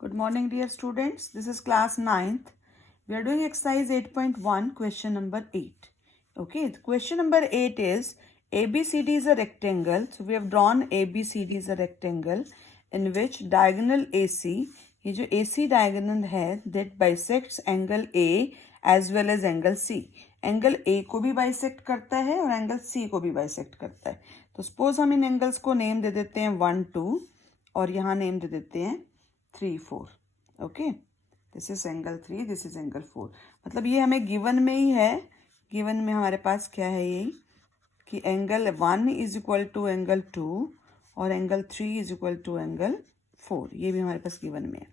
Good morning, dear students. This is class 9th. We are doing exercise 8.1, question number 8. Okay, the question number 8 is ABCD is a rectangle. So we have drawn ABCD is a rectangle in which diagonal AC, ये जो AC diagonal है, that bisects angle A as well as angle C. Angle A को भी bisect करता है और angle C को भी बाइसेक्ट करता है. तो सपोज हम इन एंगल्स को नेम दे देते हैं 1, 2 और यहाँ नेम दे देते हैं 3, 4. Okay, this is angle 3, this is angle 4. मतलब ये हमें गिवन में ही है. गिवन में हमारे पास क्या है ये कि angle 1 is equal to angle 2 और angle 3 is equal to angle 4. ये भी हमारे पास गिवन में है.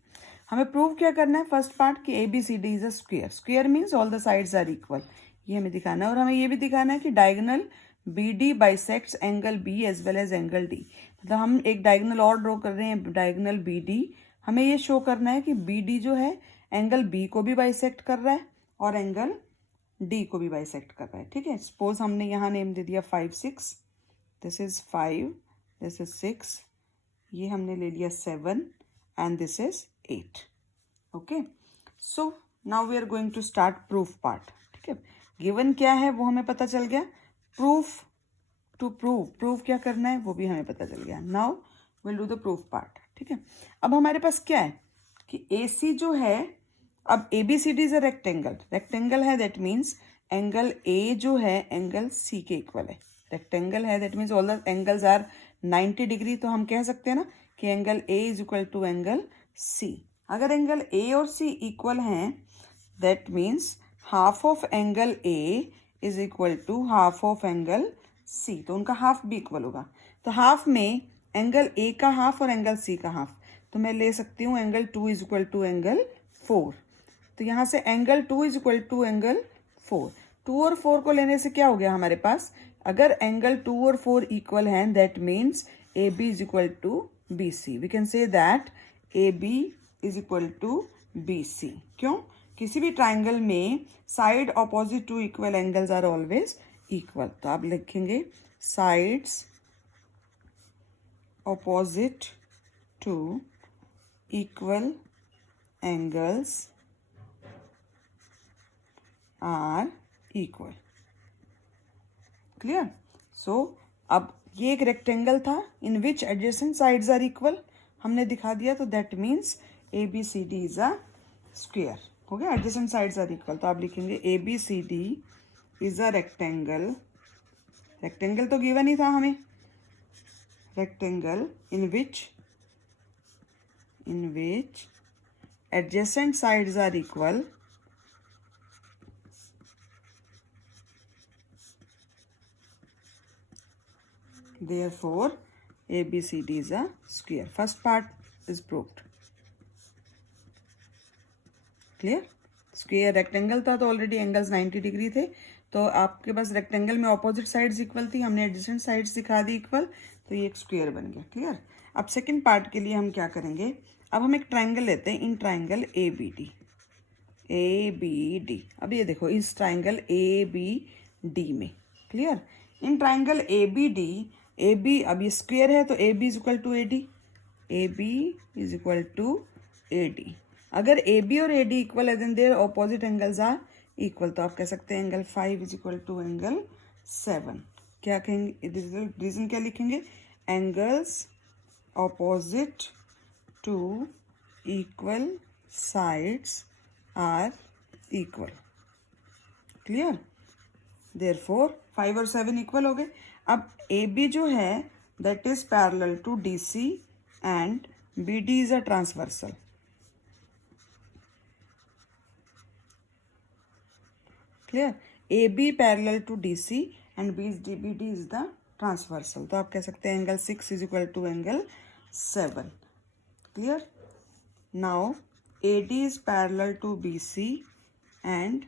हमें प्रूव क्या करना है? फर्स्ट पार्ट कि ABCD is a square. Square means all the sides are equal. ये हमें दिखाना है और हमें ये भी दिखाना है कि diagonal BD bisects angle B as well as angle D. मतलब हम एक डायगोनल और ड्रॉ कर रहे हैं, डायगोनल BD. हमें ये शो करना है कि BD जो है एंगल B को भी बाइसेक्ट कर रहा है और एंगल D को भी बाइसेक्ट कर रहा है. ठीक है, सपोज हमने यहाँ नेम दे दिया 5, 6. दिस इज 5, दिस इज 6, ये हमने ले लिया 7 and this is 8. Okay, so now we are going to start proof part. ठीक है, गिवन क्या है वो हमें पता चल गया. प्रूफ टू प्रूव क्या करना है वो भी हमें पता चल गया. Now will do the proof part. ठीक है, अब हमारे पास क्या है कि AC जो है, अब ABCD is a rectangle. Rectangle है दैट मीन्स एंगल A जो है एंगल C के इक्वल है. रेक्टेंगल है that means all the angles are 90 degree. तो हम कह सकते हैं ना कि angle A is equal to angle C. अगर एंगल A और C इक्वल हैं that means half of angle A is equal to half of angle C. तो उनका हाफ भी इक्वल होगा. तो हाफ में एंगल A का हाफ और एंगल C का हाफ. तो मैं ले सकती हूँ angle 2 is equal to angle 4. तो यहाँ से angle 2 is equal to angle 4. 2 और 4 को लेने से क्या हो गया हमारे पास? अगर एंगल 2 और 4 इक्वल हैं that means AB is equal to BC. We can say that AB is equal to BC. क्यों? किसी भी ट्राइंगल में side opposite to equal angles are always equal. तो आप लिखेंगे sides opposite to equal angles are equal. Clear? So अब ये एक रेक्टेंगल था in which adjacent sides are equal. हमने दिखा दिया. तो that means ABCD is a square. हो गया, adjacent sides are equal. तो आप लिखेंगे ABCD is a rectangle. Rectangle तो गिवन ही था हमें. rectangle in which adjacent sides are equal therefore ABCD is a square. First part is proved. Clear? Square rectangle था तो ऑलरेडी एंगल्स 90 डिग्री थे. तो आपके पास रेक्टेंगल में ऑपोजिट साइड्स इक्वल थी, हमने एडजेसेंट साइड्स दिखा दी इक्वल, तो ये एक स्क्वायर बन गया. क्लियर? अब सेकंड पार्ट के लिए हम क्या करेंगे? अब हम एक ट्राइंगल लेते हैं, इन ट्राइंगल ABD. अब ये देखो इस ट्राइंगल ABD में. Clear? In triangle ABD, AB अब ये स्क्वायर है तो AB is equal to AD. AB is equal to AD. अगर AB और AD इक्वल है then their opposite angles are equal. तो आप कह सकते हैं angle 5 is equal to angle 7. क्या कहेंगे? रीजन क्या लिखेंगे? Angles opposite to equal sides are equal. Clear? Therefore 5 और 7 इक्वल हो गए. अब AB जो है that is parallel to DC and BD is a transversal. Clear? AB parallel to DC and BD is the transversal. तो आप कह सकते हैं angle 6 is equal to angle 7. Clear? Now AD is parallel to BC and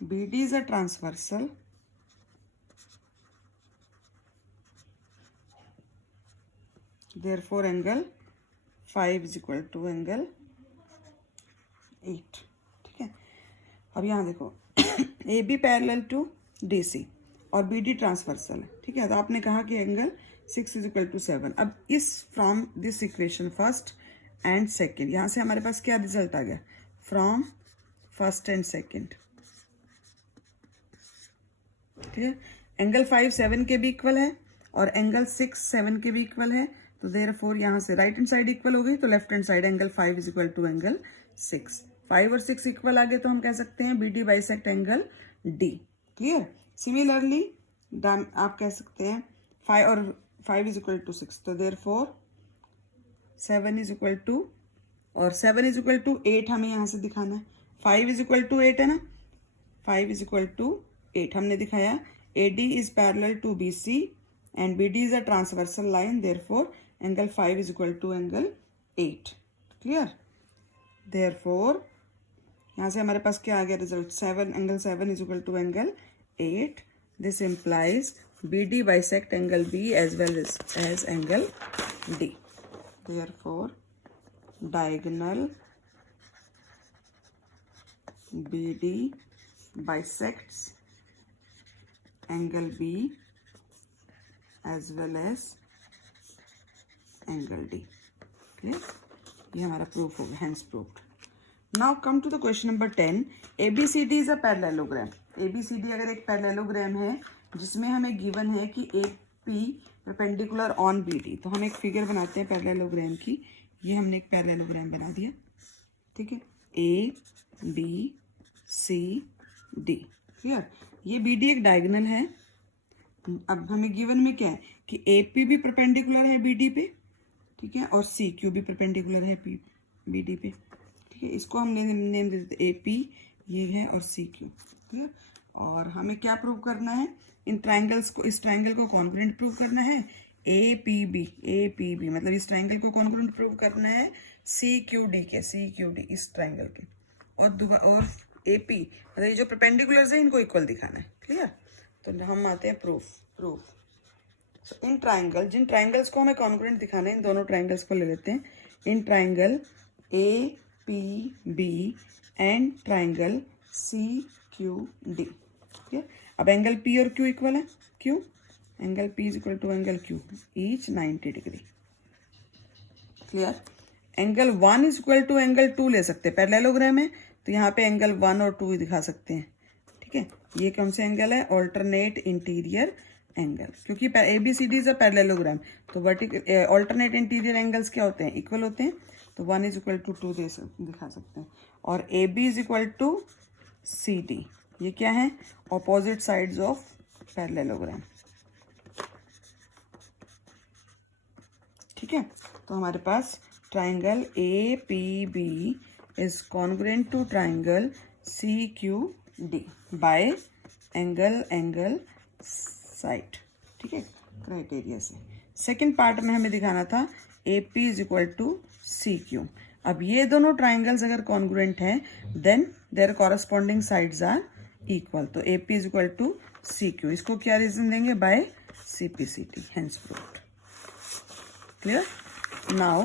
BD is a transversal. therefore angle 5 is equal to angle 8. ठीक है, अब यहाँ देखो AB पैरेलल टू DC और BD ट्रांसवर्सल है. ठीक है, तो आपने कहा कि एंगल 6 इज इक्वल टू 7. अब इस from this equation first and second, यहाँ से हमारे पास क्या रिजल्ट आ गया, फ्रॉम फर्स्ट एंड सेकेंड। ठीक है, एंगल 5 7 के भी इक्वल है और एंगल 6 7 के भी इक्वल है, तो देयरफॉर यहाँ से राइट हैंड साइड इक्वल हो गई, तो left hand side angle 5 is equal to angle 6। 5 और 6 इक्वल आ गए तो हम कह सकते हैं B D bisect angle D. Clear. Similarly आप कह सकते हैं 5 और 5 इज इक्वल टू 6, तो देयरफॉर 7 इज इक्वल टू, और 7 इज इक्वल टू 8 हमें यहाँ से दिखाना है। 5 इज इक्वल टू 8 है ना, 5 इज इक्वल टू 8 हमने दिखाया। AD is parallel to BC and BD is a transversal line, therefore angle 5 is equal to angle 8. Clear? Therefore यहाँ से हमारे पास क्या आ गया result, 7 angle 7 is equal to angle 8. This implies BD bisect angle B as well as angle D. Therefore diagonal BD bisects angle B as well as angle D. Clear? ये हमारा proof हो गया, hence proved. Now come to the question number 10. ABCD is a parallelogram. ABCD अगर एक parallelogram है जिसमें हमें given है कि AP perpendicular on BD, तो हम एक फिगर बनाते हैं parallelogram की। ये हमने एक parallelogram बना दिया, ठीक है, A B C D। Clear. ये BD एक डायगोनल है। अब हमें गिवन में क्या है कि AP भी परपेंडिकुलर है BD पे, ठीक है, और CQ भी परपेंडिकुलर है BD पे, ठीक है। इसको हमने नेम दे देते AP, ये है, और CQ। क्लियर। और हमें क्या प्रूव करना है, इन ट्राइंगल्स को, इस ट्राइंगल को कॉन्ग्रुएंट प्रूव करना है। APB मतलब इस ट्राइंगल को कॉन्ग्रुएंट प्रूव करना है CQD इस ट्राइंगल के, और AP मतलब ये जो परपेंडिकुलर्स है इनको इक्वल दिखाना है। क्लियर। तो हम आते हैं प्रूफ। इन ट्राइंगल, जिन ट्राइंगल्स को हमें कॉन्ग्रुएंट दिखाना है, इन दोनों ट्राइंगल्स को ले लेते हैं। In triangle APB and triangle CQD। ठीक है। अब एंगल P और Q इक्वल है, Q angle P is equal to angle Q, each 90 degree. Clear. Angle 1 is equal to angle 2 ले सकते हैं, पैरेललोग्राम है तो यहाँ पे एंगल 1 और 2 ही दिखा सकते हैं। ठीक है, ये कौन से एंगल है, ऑल्टरनेट इंटीरियर एंगल, क्योंकि ABCD इज अ पैरेललोग्राम, तो वर्टिकल ऑल्टरनेट इंटीरियर एंगल्स क्या होते हैं, इक्वल होते हैं, तो 1 इज इक्वल टू 2 दिखा सकते हैं। और AB is equal to CD, ये क्या है, ऑपोजिट साइड्स ऑफ पैरेललोग्राम। ठीक है, तो हमारे पास triangle APB is congruent to triangle CQD by angle side। ठीक है, क्राइटेरिया से। सेकेंड पार्ट में हमें दिखाना था AP is equal to CQ। अब ये दोनों ट्राइंगल्स अगर कॉन्ग्रुएंट हैं then their corresponding sides are equal, तो AP is equal to CQ। इसको क्या रीजन देंगे, by CPCT, hence proved. Clear. Now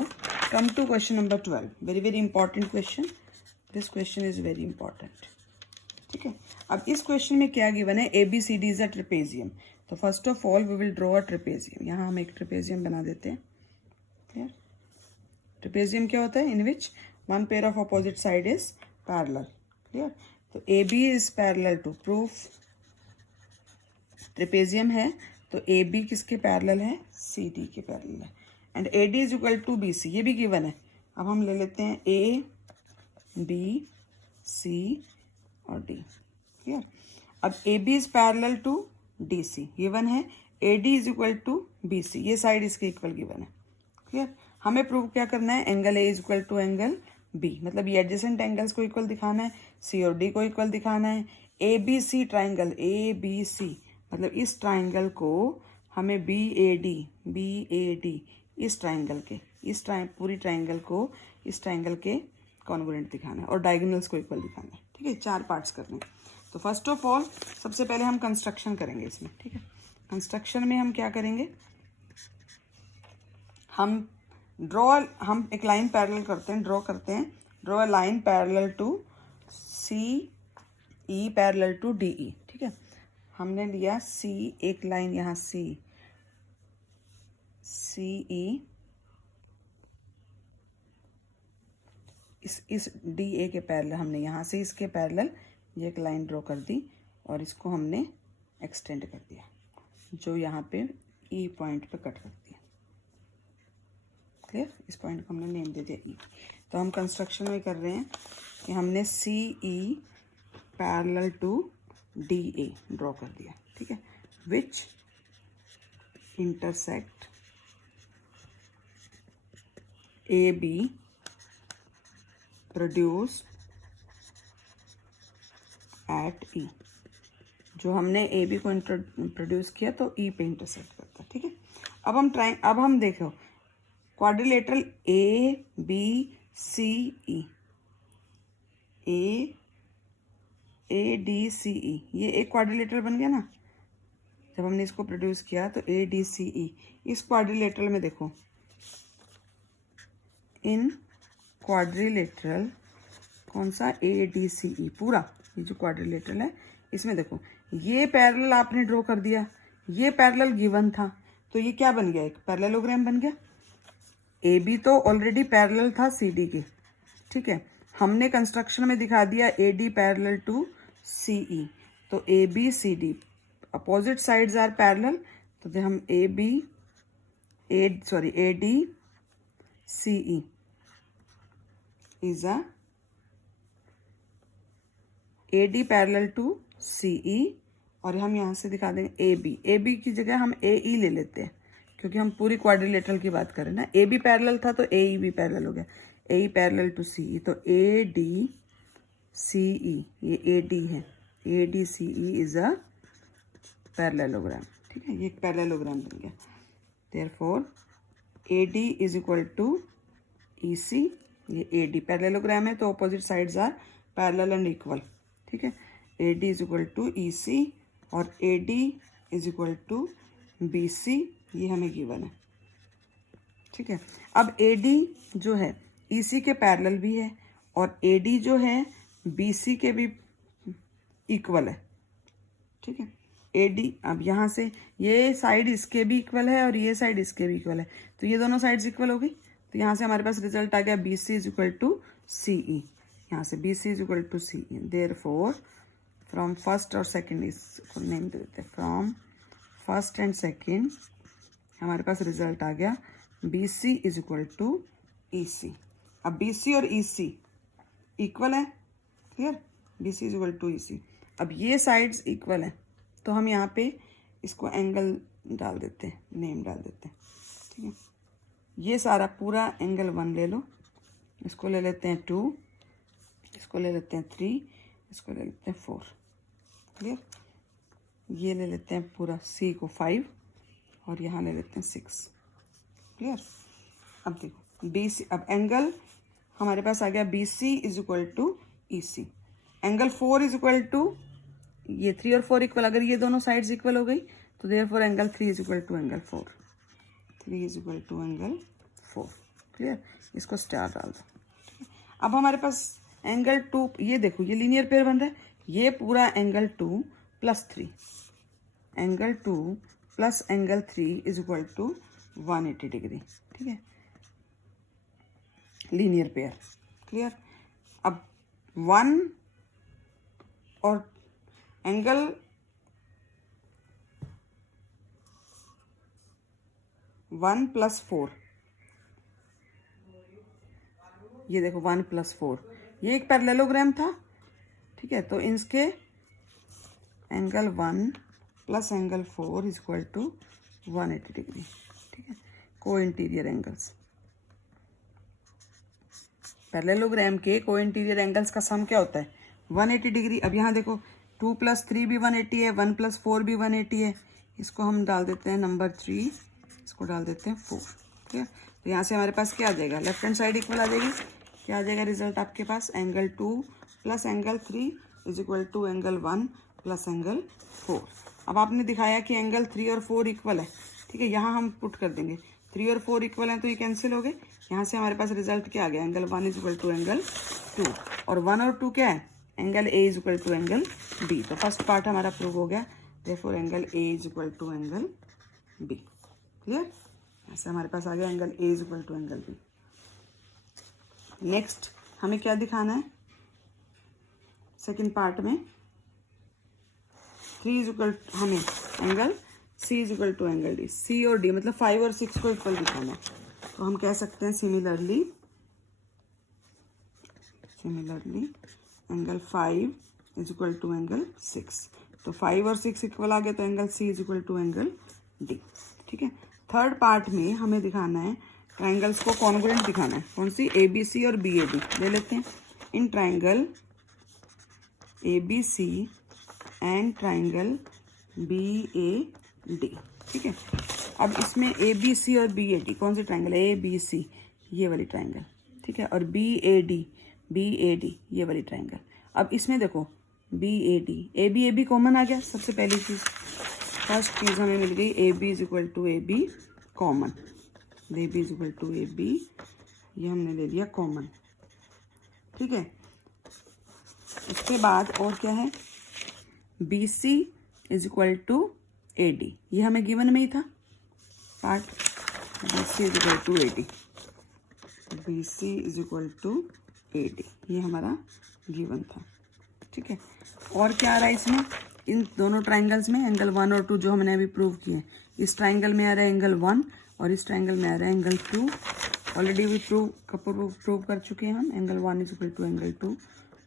come to question number 12. Very important question. This question is very important. ठीक है, अब इस question में क्या गिवन है, ABCD is a trapezium। तो first of all we will draw a trapezium. यहाँ हम एक ट्रेपेजियम बना देते हैं। क्लियर। ट्रेपेजियम क्या होता है, in which one pair of opposite side is parallel. Clear. तो AB is parallel to, proof trapezium है तो AB किसके पैरेलल है, CD के पैरेलल है। And AD is equal to BC, ये भी गिवन है। अब हम ले लेते हैं A B C और D। क्लियर। अब AB is parallel to DC, given है। AD is equal to BC, ये साइड इसके इक्वल गिवन है। क्लियर। हमें प्रूव क्या करना है, angle A is equal to angle B, मतलब ये एडजेसेंट एंगल्स को इक्वल दिखाना है, C और D को इक्वल दिखाना है। ABC ट्राइंगल, ABC मतलब इस ट्राइंगल को हमें BAD इस ट्राइंगल के, पूरी ट्राइंगल को इस ट्राइंगल के कॉन्ग्रुएंट दिखाना है और डायगोनल्स को इक्वल दिखाना है। ठीक है, 4 पार्ट्स करने हैं। तो फर्स्ट ऑफ ऑल सबसे पहले हम कंस्ट्रक्शन करेंगे इसमें। ठीक है, कंस्ट्रक्शन में हम क्या करेंगे, हम एक लाइन पैरेलल करते हैं, draw a line parallel to CE parallel to DE। ठीक है, हमने लिया C, एक लाइन यहाँ CE इस डी ए के पैरेलल हमने यहाँ से इसके पैरेलल ये एक लाइन ड्रॉ कर दी और इसको हमने एक्सटेंड कर दिया, जो यहाँ पे ई पॉइंट पे कट कर दिया। क्लियर? इस पॉइंट को हमने नेम दे दिया ई। तो हम कंस्ट्रक्शन में कर रहे हैं कि हमने C E parallel to D A draw कर दिया, ठीक है, which intersect A B produced at E. जो हमने ए बी को प्रोड्यूस किया तो ई पे इंटरसेक्ट करता है, ठीक है। अब हम देखो quadrilateral A B C E, A D C E, ये एक क्वाड्रिलेटरल बन गया ना। जब हमने इसको प्रोड्यूस किया तो ए डी सी ई, इस क्वाड्रिलेटरल में देखो, इन क्वाड्रिलेटरल कौन सा, ए डी सी ई पूरा, ये जो क्वाड्रिलेटरल है इसमें देखो ये पैरेलल आपने ड्रॉ कर दिया, ये पैरेलल गिवन था, तो ये क्या बन गया, एक पैरेललोग्राम बन गया। ए बी तो ऑलरेडी पैरेलल था सी डी के, ठीक है। हमने कंस्ट्रक्शन में दिखा दिया A D parallel to C E, तो A B C D opposite sides are parallel, तो हम A D C E is A D parallel to C E, और हम यहाँ से दिखा देंगे ए बी की जगह हम ए ई ले लेते हैं, क्योंकि हम पूरी क्वाड्रिलेटरल की बात करें ना। ए बी पैरेलल था तो ए ई भी पैरेलल हो गया, ए ई पैरेलल टू सी ई, तो ए डी सी ई, ये ए डी है, A D C E is a parallelogram, ठीक है, ये एक पैरेललोग्राम बन गया। Therefore A D is equal to E C, ये ए डी पैरेललोग्राम है तो opposite sides are parallel and equal, ठीक है। A D is equal to E C और A D is equal to B C, ये हमें given है, ठीक है। अब ए डी जो है ई सी के पैरेलल भी है और ए डी जो है बी सी के भी इक्वल है, ठीक है। ए डी, अब यहाँ से ये साइड इसके भी इक्वल है और ये साइड इसके भी इक्वल है, तो ये दोनों साइड्स इक्वल हो गई, तो यहाँ से हमारे पास रिजल्ट आ गया B C is equal to C E, यहाँ से B C is equal to C E. Therefore from first और सेकंड, इसको नेम दे देते हैं, फ्रॉम फर्स्ट एंड सेकंड हमारे पास रिजल्ट आ गया B C is equal to E C. अब बी सी और ई सी इक्वल है, clear, B C is equal to E C. अब ये साइड्स इक्वल है तो हम यहाँ पे इसको एंगल डाल देते हैं, नेम डाल देते हैं, ठीक है। ये सारा पूरा एंगल 1 ले लो, इसको ले लेते हैं 2, इसको ले लेते हैं 3, इसको ले लेते हैं 4, क्लियर। ये ले लेते हैं पूरा सी को 5 और यहाँ ले लेते हैं 6, क्लियर। अब देखो बी सी, अब एंगल हमारे पास आ गया B C is equal to E C, angle 4 is equal to, ये 3 और 4 इक्वल, अगर ये दोनों साइड्स इक्वल हो गई तो therefore angle 3 is equal to angle 4, 3 is equal to angle 4, clear. इसको स्टार डाल दो, ठीक है। अब हमारे पास एंगल 2, ये देखो ये लीनियर पेयर बन रहा है, ये पूरा angle 2 plus 3, angle 2 plus angle 3 is equal to 180 degree, ठीक है, लीनियर पेयर, क्लियर। अब 1 और एंगल 1 प्लस 4, ये देखो 1 प्लस 4, ये एक पैरेललोग्राम था, ठीक है। तो इसके angle 1 plus angle 4 is equal to 180 degree, ठीक है, को इंटीरियर एंगल्स। पैरेललोग्राम के को इंटीरियर एंगल्स का सम क्या होता है, 180 डिग्री। अब यहाँ देखो 2 प्लस 3 भी 180 है, 1 प्लस 4 भी 180 है, इसको हम डाल देते हैं नंबर 3, इसको डाल देते हैं 4, ठीक है। तो यहाँ से हमारे पास क्या आ जाएगा, लेफ्ट हैंड साइड इक्वल आ जाएगी, क्या आ जाएगा रिजल्ट आपके पास, angle 2 plus angle 3 is equal to angle 1 plus angle 4। अब आपने दिखाया कि एंगल 3 और 4 इक्वल है, ठीक है, यहाँ हम पुट कर देंगे 3 और 4 इक्वल हैं तो ये कैंसिल हो गए, यहाँ से हमारे पास रिजल्ट क्या आ गया, angle 1 is equal to angle 2, और 1 और 2 क्या है, angle A is equal to angle B. तो फर्स्ट पार्ट हमारा प्रूव हो गया, therefore angle A is equal to angle B, clear. ऐसे हमारे पास आ गया angle A is equal to angle B. Next हमें क्या दिखाना है सेकंड पार्ट में, 3 इज इक्वल, हमें angle C is equal to angle D, C और D मतलब 5 और 6 को इक्वल दिखाना है। तो हम कह सकते हैं similarly angle 5 is equal to angle 6। तो 5 और 6 इक्वल आ गया तो angle C is equal to angle D। ठीक है, थर्ड पार्ट में हमें दिखाना है ट्राइंगल्स को कॉन्ग्रुएंट दिखाना है। कौन सी? ABC और BAD ले लेते हैं। In triangle ABC and triangle BAD। ठीक है, अब इसमें ABC और BAD कौन सी ट्राइंगल? ABC ये वाली ट्राइंगल, ठीक है, और BAD ये वाली ट्राइंगल। अब इसमें देखो BAD AB कॉमन आ गया। सबसे पहली चीज़, फर्स्ट चीज़ हमें मिल गई AB is equal to AB common. AB is equal to AB ये हमने ले लिया कॉमन। ठीक है, उसके बाद और क्या है? BC is equal to AD, ये हमें गिवन में ही था part. BC is equal to AD, BC is equal to AD ये हमारा गिवन था। ठीक है, और क्या आ रहा है इसमें? इन दोनों ट्राइंगल्स में एंगल 1 और 2 जो हमने अभी प्रूव किए, इस ट्राइंगल में आ रहा है एंगल 1 और इस ट्राइंगल में आ रहा है एंगल 2। ऑलरेडी भी प्रूव कर चुके हैं हम, angle 1 is equal to angle 2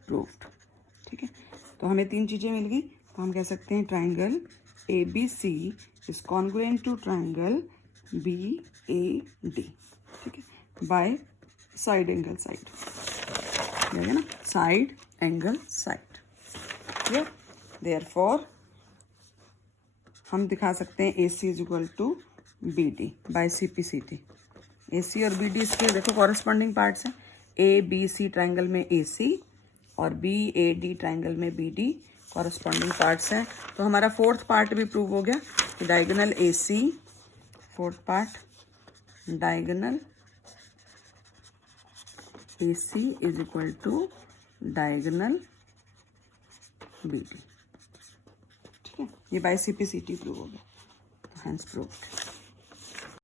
proved. ठीक है, तो हमें 3 चीज़ें मिल गई। तो हम कह सकते हैं triangle ABC is congruent to triangle BAD। ठीक है, बाय साइड एंगल साइड, है ना, side angle side. Clear? Therefore हम दिखा सकते हैं AC is equal to BD by CPCT। AC और BD इसके देखो कॉरेस्पॉन्डिंग पार्ट्स हैं। ABC ट्राइंगल में AC और BAD ट्राइंगल में BD कॉरेस्पॉन्डिंग पार्ट्स हैं। तो हमारा फोर्थ पार्ट भी प्रूव हो गया कि diagonal AC, fourth part diagonal AC is equal to diagonal BD। ठीक है, ये बाय CPCT प्रूव हो गया, हैंस प्रूव्ड।